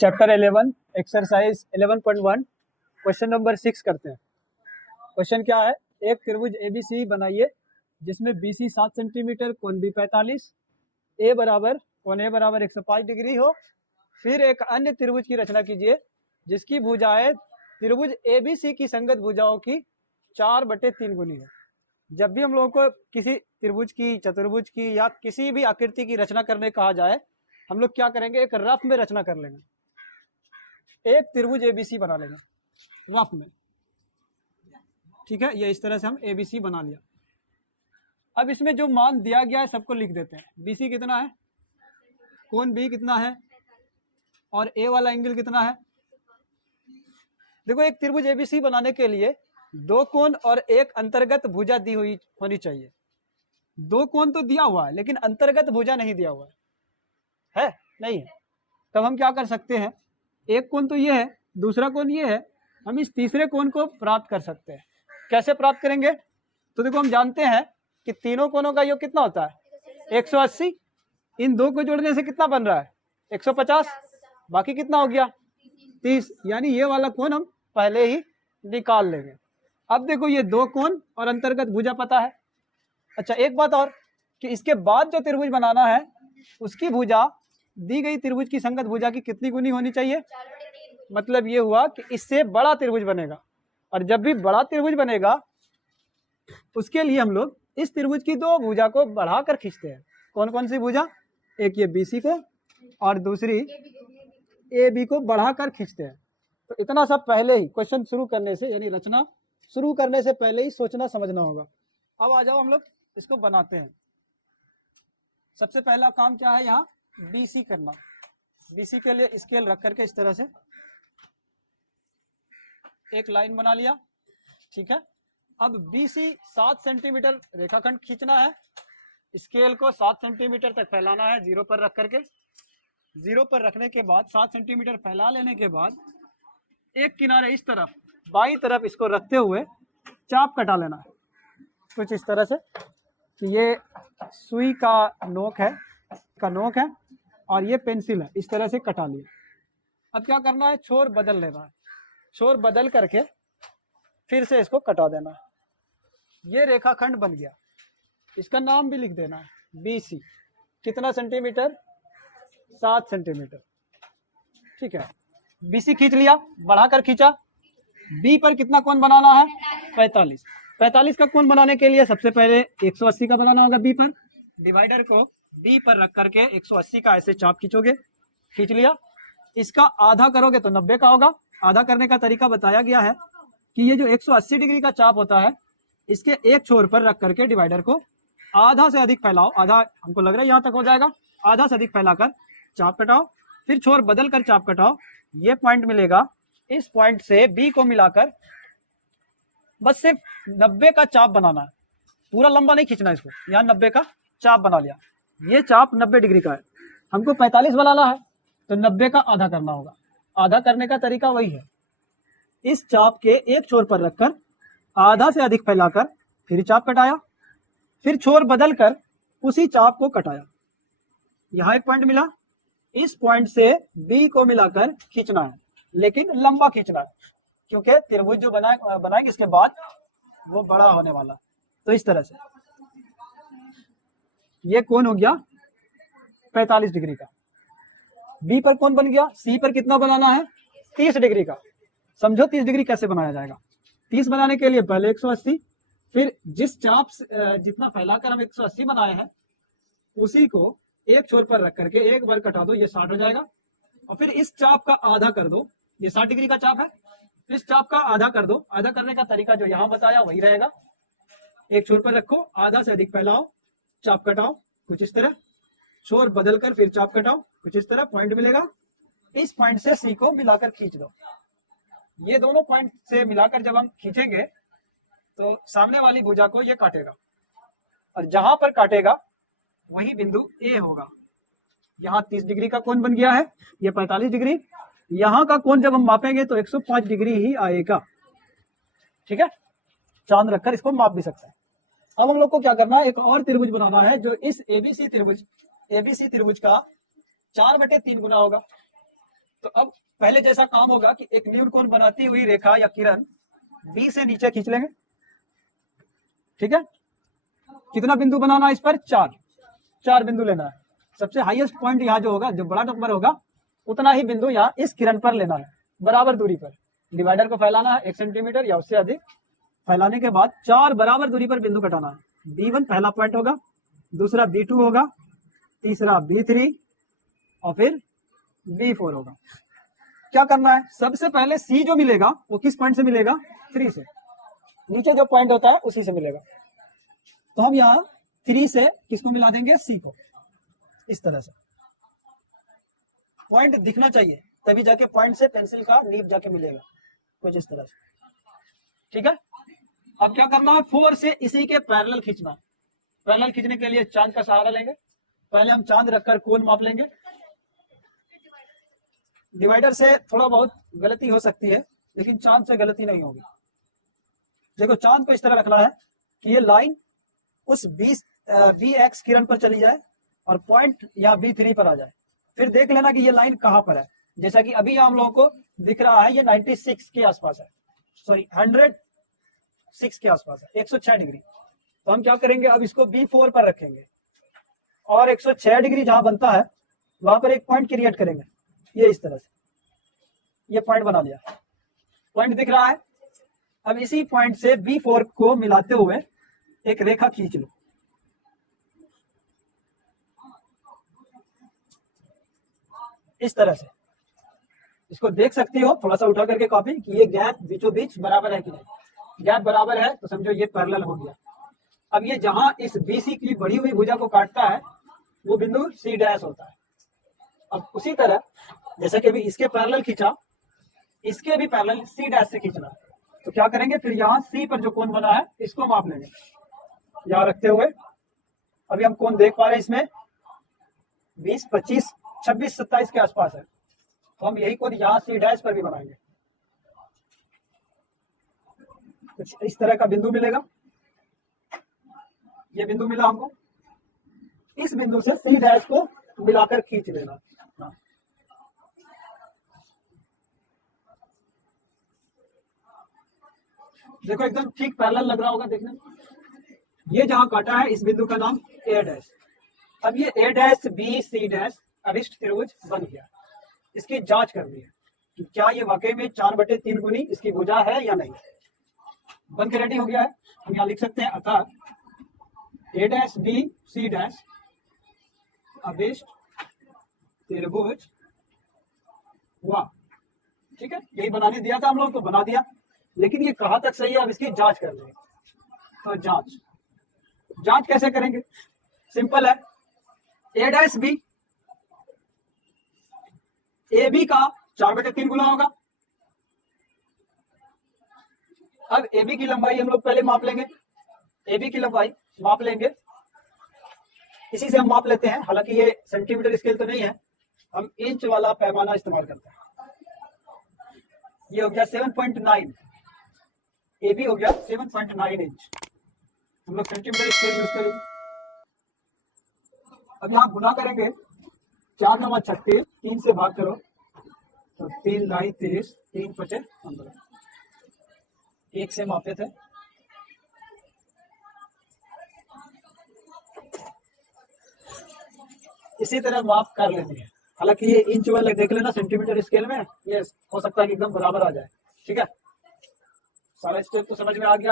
Chapter 11 exercise 11.1 question number 6 करते हैं। Question क्या है, एक त्रिभुज एबीसी बनाइए जिसमें बीसी 7 सेंटीमीटर, कोण बी 45, कोण ए बराबर 105 डिग्री हो। फिर एक अन्य त्रिभुज की रचना कीजिए जिसकी भुजाएं त्रिभुज एबीसी की संगत भुजाओं की 4/3 गुनी है। जब भी हम लोगों को किसी त्रिभुज की, चतुर्भुज की या किसी भी आकृति की रचना करने कहा जाए, हम लोग क्या करेंगे, एक रफ में रचना कर लेंगे। एक त्रिभुज एबीसी बना लेंगे रफ में, ठीक है। ये इस तरह से हम एबीसी बना लिया। अब इसमें जो मान दिया गया है सबको लिख देते हैं। बीसी कितना है, कोण बी कितना है, और ए वाला एंगल कितना है। देखो, एक त्रिभुज एबीसी बनाने के लिए दो कोण और एक अंतर्गत भुजा दी हुई होनी चाहिए। दो कोण तो दिया हुआ है लेकिन अंतर्गत भुजा नहीं दिया हुआ है नहीं है। तब हम क्या कर सकते हैं, एक कोण तो ये है, दूसरा कोण ये है, हम इस तीसरे कोण को प्राप्त कर सकते हैं। कैसे प्राप्त करेंगे, तो देखो हम जानते हैं कि तीनों कोणों का योग कितना होता है 180। इन दो को जोड़ने से कितना बन रहा है 150, बाकी कितना हो गया 30, यानी ये वाला कोण हम पहले ही निकाल लेंगे। अब देखो ये दो कोण और अंतर्गत भुजा पता है। अच्छा, एक बात और कि इसके बाद जो त्रिभुज बनाना है उसकी भुजा दी गई त्रिभुज की संगत भुजा की कितनी गुनी होनी चाहिए। मतलब ये हुआ कि इससे बड़ा त्रिभुज बनेगा, और जब भी बड़ा त्रिभुज बनेगा उसके लिए हम लोग इस त्रिभुज की दो भुजा को बढ़ाकर खींचते हैं। कौन कौन सी भुजा, एक ये बीसी को और दूसरी ए बी को बढ़ाकर खींचते हैं। तो इतना सब पहले ही क्वेश्चन शुरू करने से, यानी रचना शुरू करने से पहले ही सोचना समझना होगा। अब आ जाओ हम लोग इसको बनाते हैं। सबसे पहला काम क्या है, यहाँ बीसी करना। बीसी के लिए स्केल रख करके इस तरह से एक लाइन बना लिया, ठीक है। अब बीसी 7 सेंटीमीटर रेखाखंड खींचना है। स्केल को 7 सेंटीमीटर तक फैलाना है, जीरो पर रख करके। जीरो पर रखने के बाद 7 सेंटीमीटर फैला लेने के बाद एक किनारे इस तरफ बाईं तरफ इसको रखते हुए चाप कटा लेना है कुछ इस तरह से कि ये सुई का नोक है और ये पेंसिल है, इस तरह से कटा लिया। अब क्या करना है, छोर बदल लेना है। छोर बदल करके फिर से इसको कटा देना है। ये रेखाखंड बन गया। इसका नाम भी लिख देना है बीसी। कितना सेंटीमीटर, 7 सेंटीमीटर, ठीक है। बीसी खींच लिया, बढ़ाकर खींचा। बी पर कितना कोण बनाना है 45। 45 का कोण बनाने के लिए सबसे पहले 180 का बनाना होगा बी पर। डिवाइडर को बी पर रख करके 180 का ऐसे चाप खींचोगे, खींच लिया। इसका आधा करोगे तो 90 का होगा। आधा करने का तरीका बताया गया है कि ये जो 180 डिग्री का चाप होता है इसके एक छोर पर रख करके डिवाइडर को आधा से अधिक फैलाओ। आधा हमको लग रहा है यहाँ तक हो जाएगा। आधा से अधिक फैलाकर चाप कटाओ, फिर छोर बदल कर चाप कटाओ। ये पॉइंट मिलेगा, इस पॉइंट से बी को मिलाकर बस सिर्फ 90 का चाप बनाना है। पूरा लंबा नहीं खींचना इसको। यहाँ 90 का चाप बना लिया। ये चाप 90 डिग्री का है, हमको 45 बनाना है तो 90 का आधा करना होगा। आधा करने का तरीका वही है, इस चाप के एक छोर पर रखकर आधा से अधिक फैलाकर फिर चाप कटाया, फिर छोर बदल कर उसी चाप को कटाया। यहाँ एक पॉइंट मिला, इस पॉइंट से बी को मिलाकर खींचना है, लेकिन लंबा खींचना है क्योंकि त्रिभुज जो बनाएंगे इसके बाद वो बड़ा होने वाला। तो इस तरह से ये कोण हो गया 45 डिग्री का। बी पर कोण बन गया। सी पर कितना बनाना है 30 डिग्री का। समझो 30 डिग्री कैसे बनाया जाएगा। 30 बनाने के लिए पहले 180, फिर जिस चाप जितना फैलाकर हम 180 बनाए हैं उसी को एक छोर पर रख करके एक बार कटा दो, ये 60 हो जाएगा। और फिर इस चाप का आधा कर दो, ये 60 डिग्री का चाप है, इस चाप का आधा कर दो। आधा करने का तरीका जो यहाँ बताया वही रहेगा। एक छोर पर रखो, आधा से अधिक फैलाओ, चाप कटाओ कुछ इस तरह, छोर बदल कर फिर चाप कटाओ कुछ इस तरह, पॉइंट मिलेगा। इस पॉइंट से सी को मिलाकर खींच दो। ये दोनों पॉइंट से मिलाकर जब हम खींचेंगे तो सामने वाली भुजा को ये काटेगा, और जहां पर काटेगा वही बिंदु ए होगा। यहाँ 30 डिग्री का कोण बन गया है, ये 45 डिग्री। यहाँ का कोण जब हम मापेंगे तो 105 डिग्री ही आएगा, ठीक है। चांद रखकर इसको माप भी सकते हैं। अब हम लोग को क्या करना है, एक और त्रिभुज बनाना है जो इस एबीसी त्रिभुज का 4/3 गुना होगा। तो अब पहले जैसा काम होगा कि एक न्यून कोण बनाती हुई रेखा या किरण बी से नीचे खींच लेंगे, ठीक है। कितना बिंदु बनाना है इस पर? 4 बिंदु लेना है। सबसे हाईएस्ट पॉइंट यहाँ जो होगा, जो बड़ा नंबर होगा, उतना ही बिंदु यहाँ इस किरण पर लेना है, बराबर दूरी पर। डिवाइडर को फैलाना है 1 सेंटीमीटर या उससे अधिक। फैलाने के बाद 4 बराबर दूरी पर बिंदु कटाना है। B1 पहला पॉइंट होगा, दूसरा B2 होगा, तीसरा B3 और फिर B4 होगा। क्या करना है? सबसे पहले C जो मिलेगा वो किस पॉइंट से मिलेगा? 3 से। नीचे जो पॉइंट होता है उसी से मिलेगा। तो हम यहाँ 3 से किसको मिला देंगे? C को। इस तरह से पॉइंट दिखना चाहिए, तभी जाके पॉइंट से पेंसिल का नीब जाके मिलेगा, कुछ इस तरह से, ठीक है। अब क्या करना है? 4 से इसी के पैरेलल खींचना। पैरेलल खींचने के लिए चांद का सहारा लेंगे। पहले हम चांद रखकर कोण माप लेंगे। डिवाइडर से थोड़ा बहुत गलती हो सकती है, लेकिन चांद से गलती नहीं होगी। देखो, चांद को इस तरह रखना है कि ये लाइन उस बी एक्स किरण पर चली जाए और पॉइंट या B3 पर आ जाए। फिर देख लेना कि ये लाइन कहां पर है। जैसा कि अभी हम लोगों को दिख रहा है, ये 96 के आसपास है, सॉरी 106 के आसपास है, 106 डिग्री। तो हम क्या करेंगे? अब इसको B4 पर रखेंगे और 106 डिग्री जहां बनता है वहां पर एक पॉइंट क्रिएट करेंगे, ये इस तरह से। ये पॉइंट बना लिया, पॉइंट दिख रहा है। अब इसी पॉइंट से B4 को मिलाते हुए एक रेखा खींच लो। इस तरह से इसको देख सकती हो, थोड़ा सा उठा करके कॉपी, कि ये गैप बीचों बीच बराबर है कि नहीं। गैप बराबर है तो समझो ये पैरेलल हो गया। अब ये जहां इस BC की बढ़ी हुई भुजा को काटता है वो बिंदु C डैश होता है। अब उसी तरह जैसा कि अभी इसके पैरेलल खींचा, इसके भी पैरेलल C डैश से खींचना। तो क्या करेंगे? फिर यहाँ C पर जो कोण बना है इसको माप लेंगे, यहाँ रखते हुए। अभी हम कोण देख पा रहे हैं इसमें 20, 25, 26, 27 के आसपास है। तो हम यही कोण यहाँ C डैश पर भी बनाएंगे। कुछ इस तरह का बिंदु मिलेगा। ये बिंदु मिला हमको, इस बिंदु से C डैश को मिलाकर खींच लेना। देखो, एकदम ठीक पैरेलल लग रहा होगा देखने में। ये जहां काटा है इस बिंदु का नाम A डैश। अब ये A डैश BC डैश अभिष्ट त्रिभुज बन गया। इसकी जांच करनी है कि क्या ये वाकई में 4/3 गुनी इसकी भुजा है या नहीं। बन के रेडी हो गया है। हम यहाँ लिख सकते हैं, अतः A डैश BC डैश अभिष्ट त्रिभुज हुआ। ठीक है, यही बनाने दिया था हम लोग, तो बना दिया। लेकिन ये कहां तक सही है, अब इसकी जांच कर लेंगे। तो जांच कैसे करेंगे? सिंपल है, A डैश B AB का 4/3 गुना होगा। अब AB की लंबाई हम लोग पहले माप लेंगे। AB की लंबाई माप लेंगे, इसी से हम माप लेते हैं। हालांकि ये सेंटीमीटर स्केल तो नहीं है, हम इंच वाला पैमाना इस्तेमाल करते हैं। ये हो गया 7.9, AB हो गया 7.9 इंच। हम लोग सेंटीमीटर स्केल यूज करेंगे। अब यहाँ गुना करेंगे, 4 9 36, 3 से भाग करो तो 3 9 30, 3 5 15। 1 से मापे थे। इसी तरह माप कर लेते हैं। हालांकि ये इंच वाले देख लेना सेंटीमीटर स्केल में, ये हो सकता है कि एकदम बराबर आ जाए। ठीक है, सारा स्टेप तो समझ में आ गया है।